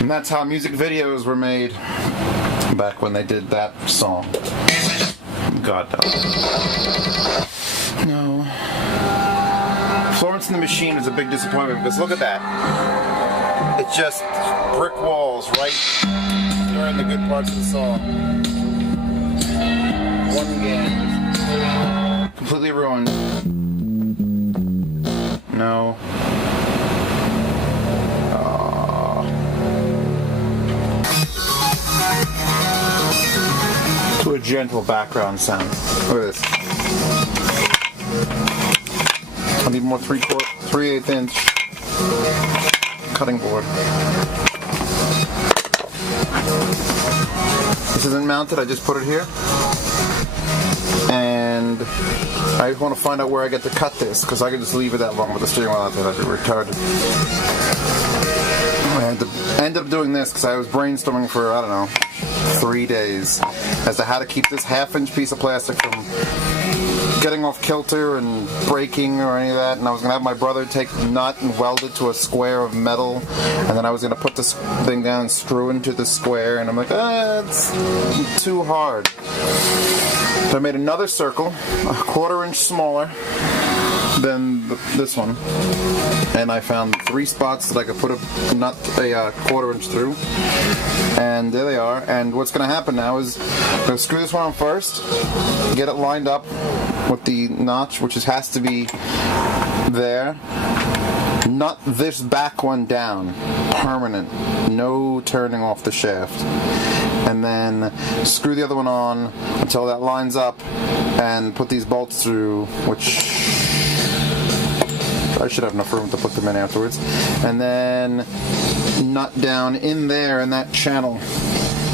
And that's how music videos were made back when they did that song. God, no. Florence and the Machine is a big disappointment because look at that. It's just brick walls right during the good parts of the song. One game. Completely ruined. No. To a gentle background sound. Look at this. I need more 3/8 inch cutting board. This isn't mounted, I just put it here. And I just want to find out where I get to cut this, because I can just leave it that long with the steering wheel out there. That'd be retarded. I had to end up doing this because I was brainstorming for, I don't know, 3 days as to how to keep this half-inch piece of plastic from getting off kilter and breaking or any of that. And I was going to have my brother take the nut and weld it to a square of metal, and then I was going to put this thing down and screw into the square, and I'm like, it's too hard. So I made another circle, a 1/4 inch smaller than this one, and I found 3 spots that I could put a nut a 1/4 inch through, and there they are. And what's going to happen now is I'm going to screw this one on first, get it lined up with the notch, which has to be there, nut this back one down, permanent, no turning off the shaft, and then screw the other one on until that lines up, and put these bolts through, which I should have enough room to put them in afterwards, and then nut down in there in that channel,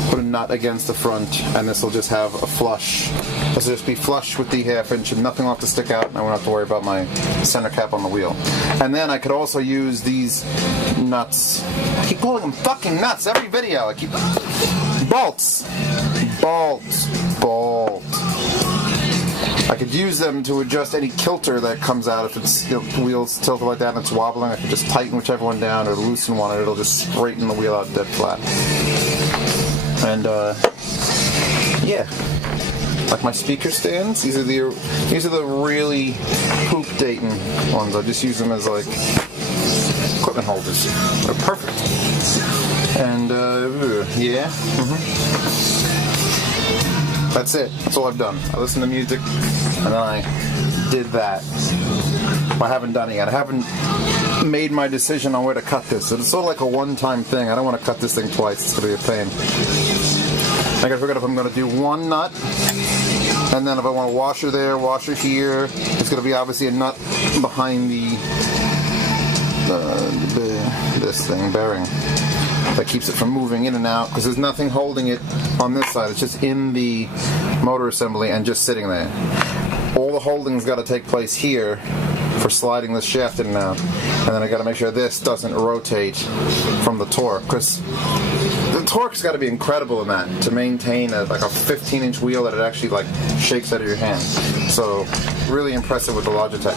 put a nut against the front, and this will just have a flush. This will just be flush with the 1/2 inch and nothing will have to stick out, and I won't have to worry about my center cap on the wheel. And then I could also use these nuts. I keep calling them fucking nuts every video. I keep bolts. I could use them to adjust any kilter that comes out. If it's, you know, wheels tilted like that and it's wobbling, I can just tighten whichever one down or loosen one, and it'll just straighten the wheel out dead flat. And yeah, like my speaker stands. These are the really poop dating ones. I just use them as like equipment holders. They're perfect. And yeah. That's it. That's all I've done. I listened to music, and then I did that. I haven't done it yet. I haven't made my decision on where to cut this. It's sort of like a one-time thing. I don't want to cut this thing twice. It's going to be a pain. I gotta figure out if I'm going to do one nut, and then if I want a washer there, washer here. It's going to be obviously a nut behind this thing, bearing, that keeps it from moving in and out, because there's nothing holding it on this side. It's just in the motor assembly and just sitting there. All the holding's got to take place here for sliding this shaft in and out, and then I got to make sure this doesn't rotate from the torque, because the torque's got to be incredible in that to maintain like a 15-inch wheel that it actually like shakes out of your hand. So really impressive with the Logitech.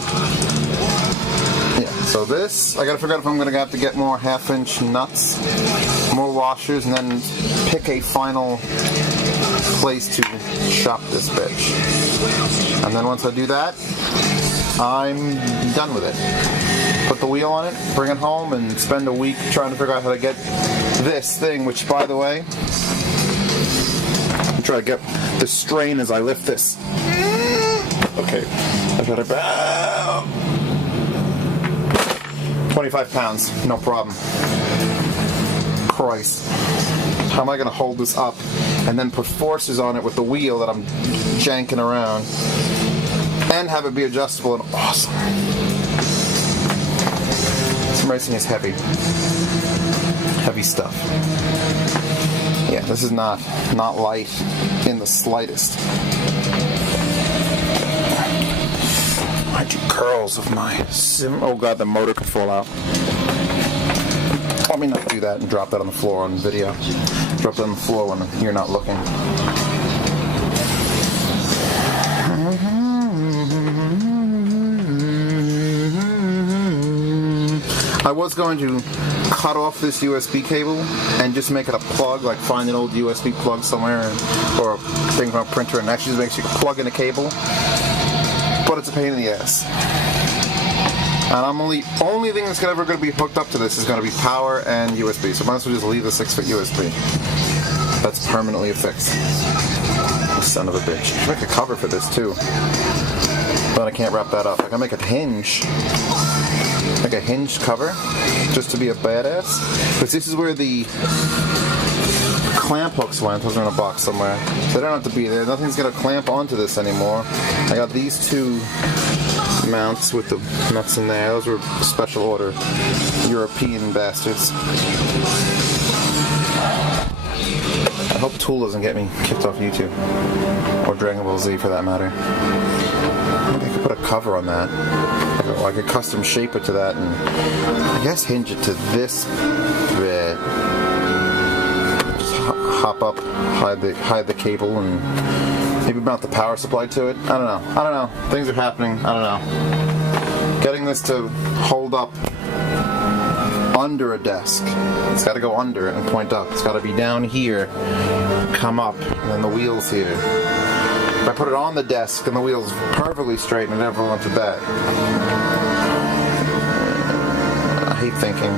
Yeah, so this, I gotta figure out if I'm gonna have to get more 1/2 inch nuts, more washers, and then pick a final place to shop this bitch. And then once I do that, I'm done with it. Put the wheel on it, bring it home, and spend a week trying to figure out how to get this thing, which, by the way, I'm trying to get the strain as I lift this. Okay, I got about 25 pounds, no problem. Christ. How am I going to hold this up and then put forces on it with the wheel that I'm janking around and have it be adjustable and awesome? Sim racing is heavy. Heavy stuff. Yeah, this is not light in the slightest. Mind you, curls of my sim. Oh god, the motor could fall out. Let me not do that and drop that on the floor on video. Drop that on the floor when you're not looking. I was going to cut off this USB cable and just make it a plug, like find an old USB plug somewhere or a thing from a printer and actually just makes you plug in a cable. But it's a pain in the ass. And only thing that's ever going to be hooked up to this is going to be power and USB. So I might as well just leave the 6-foot USB. That's permanently affixed. Son of a bitch. I should make a cover for this too. But I can't wrap that up. I can make a hinge. Like a hinge cover. Just to be a badass. Because this is where the clamp hooks went. Those are in a box somewhere. They don't have to be there. Nothing's going to clamp onto this anymore. I got these two mounts with the nuts in there. Those were special order European bastards. I hope Tool doesn't get me kicked off YouTube. Or Dragon Ball Z for that matter. Maybe I could put a cover on that. I could custom shape it to that and I guess hinge it to this bit. Just hop up, hide the cable and maybe mount the power supply to it. I don't know. Things are happening. I don't know. Getting this to hold up under a desk. It's got to go under it and point up. It's got to be down here, come up, and then the wheels here. If I put it on the desk and the wheels perfectly straight and it never went to bed. I hate thinking.